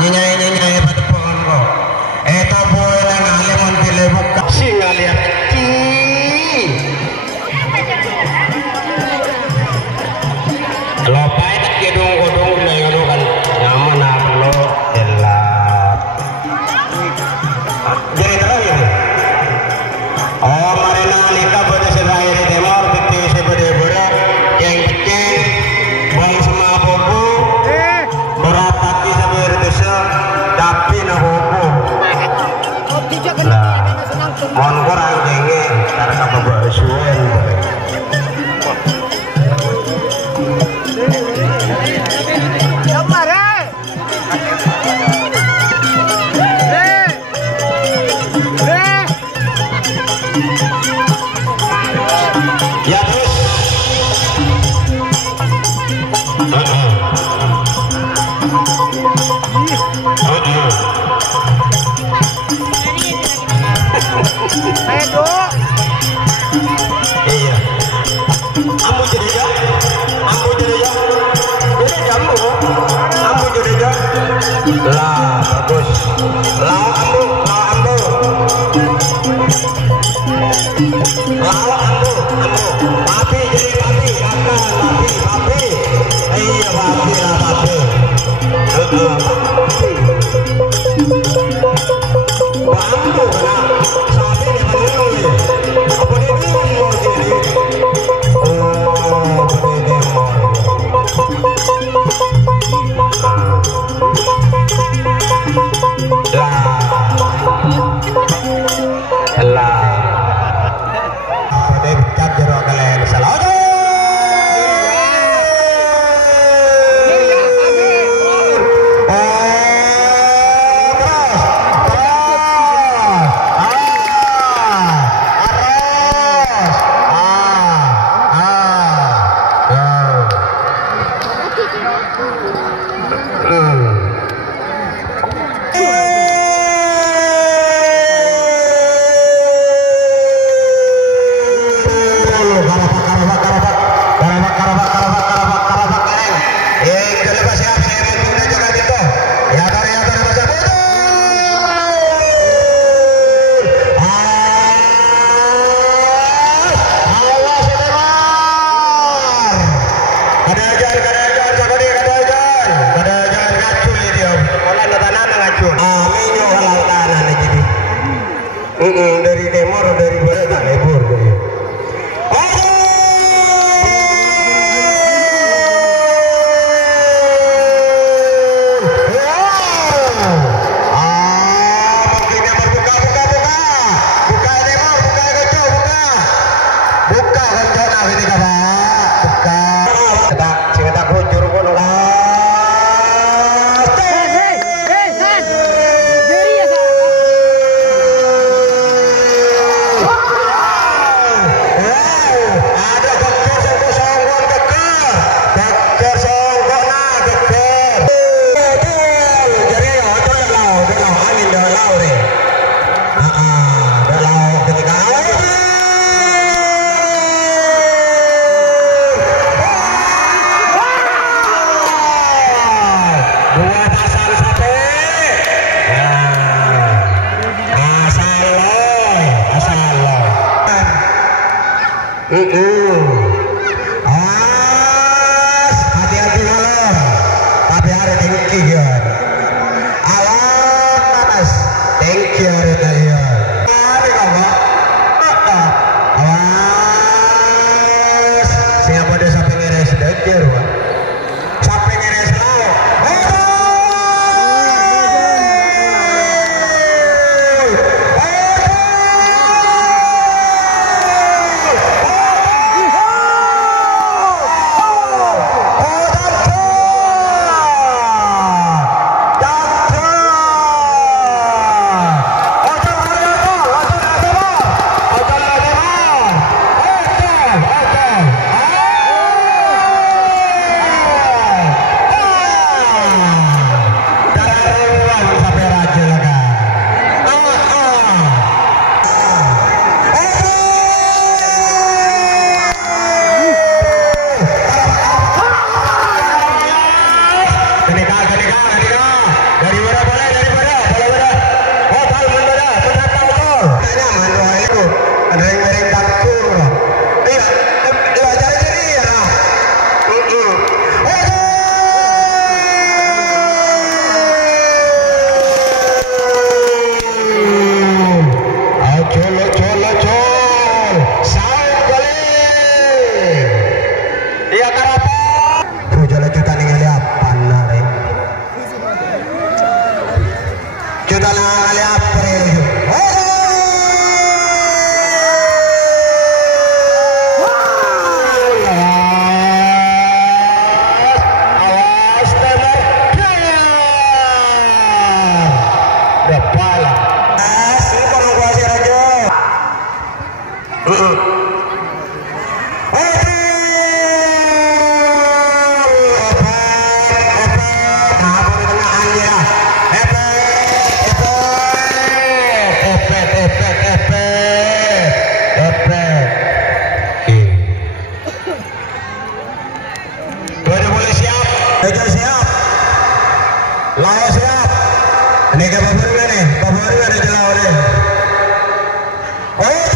Nyanyi pada pohon kok. Eta boy nang alemon dilebuk sing alia kecil. Lopai tak kidung kodong layo kan nyaman lo delap. Jadi terus ini. Oh marina lika pada sebagai demor piti sebede-bede yang kecil bong semua bobo berat hati sebagai desa tapi nah bobo. Lah, mon kurang jengeng karena bawa suwen. Ya terus. Ayo Iya. Ambu jadi ya. Ambu jadi ya. Jadi jambu. Ambu jadi ya. Lah bagus. Lah ambu, lah ambu. Lah ambu, ambu. Papi jadi papi, kakak, papi, papi. Iya papi lah papi. Ambu kena. Sapi ni mana ni? Apa dia ni mau jadi? Oh, apa dia mau? Lah. Pada bicara jeruk kalian salah. Dari Timur, dari Barat, tak lebur. Hati-hati malam, tapi hari tinggi kan. Alam panas, tinggi hari tadi. Hari kamu, awas. Siapa dia sampai ngeres dajer, wah. Sampai ngeres lau. Lawa siap. Ini ke Baburungan nih, Baburungan ada jelaw nih. Oh,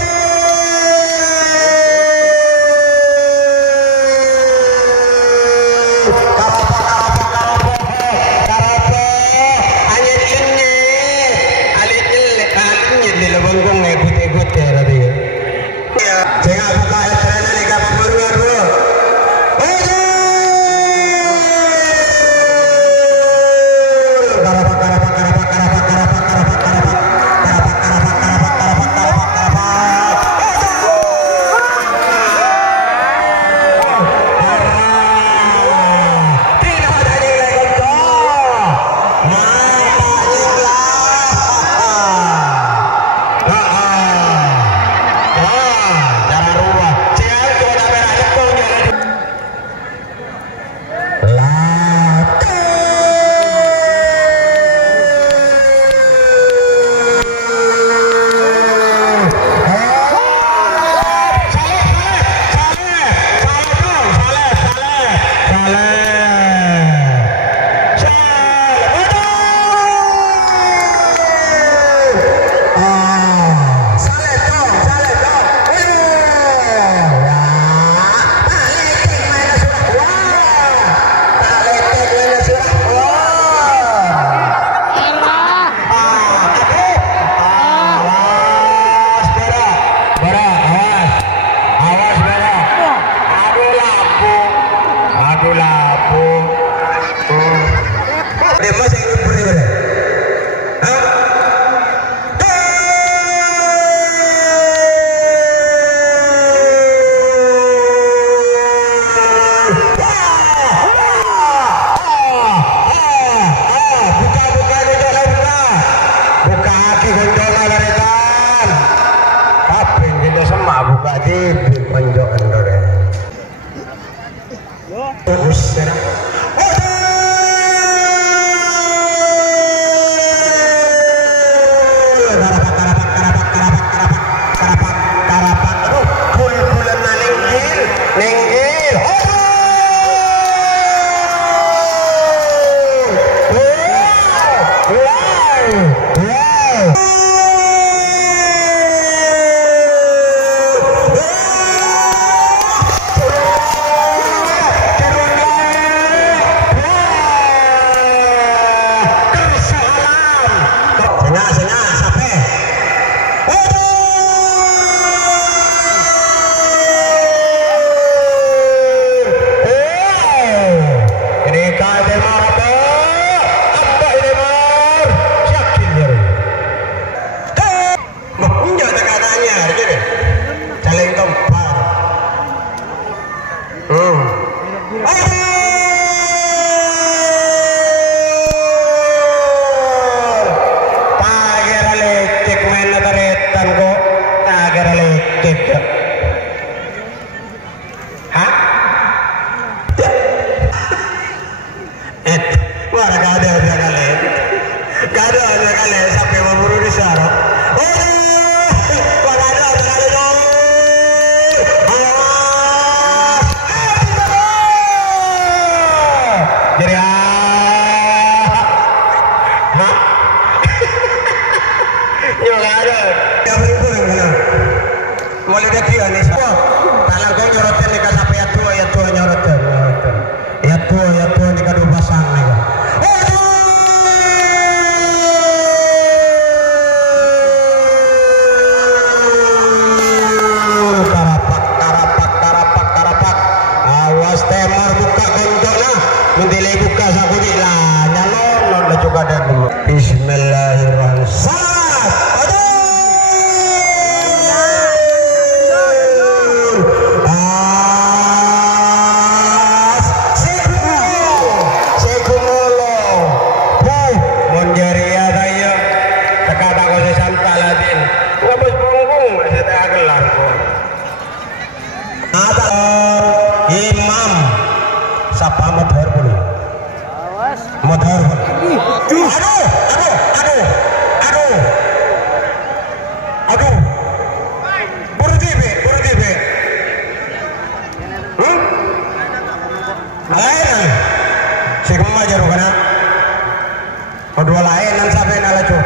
Kedua lain nan sampai nalacu.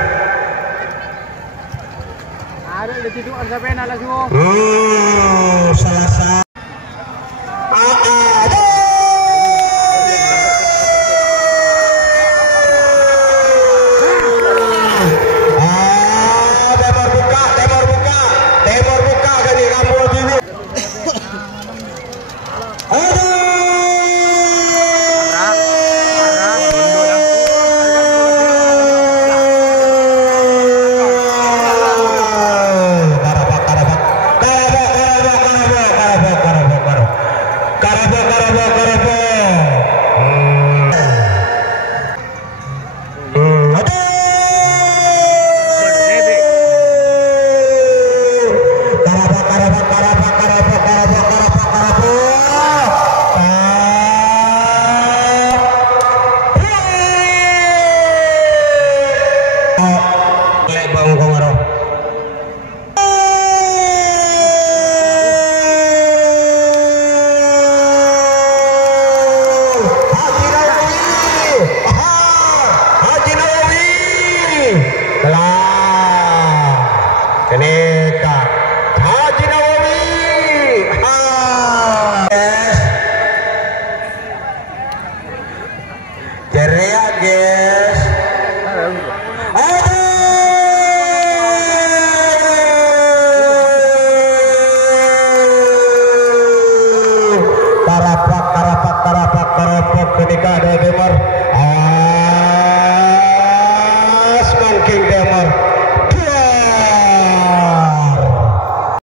Ada di situ ada sampai nalacu. Salah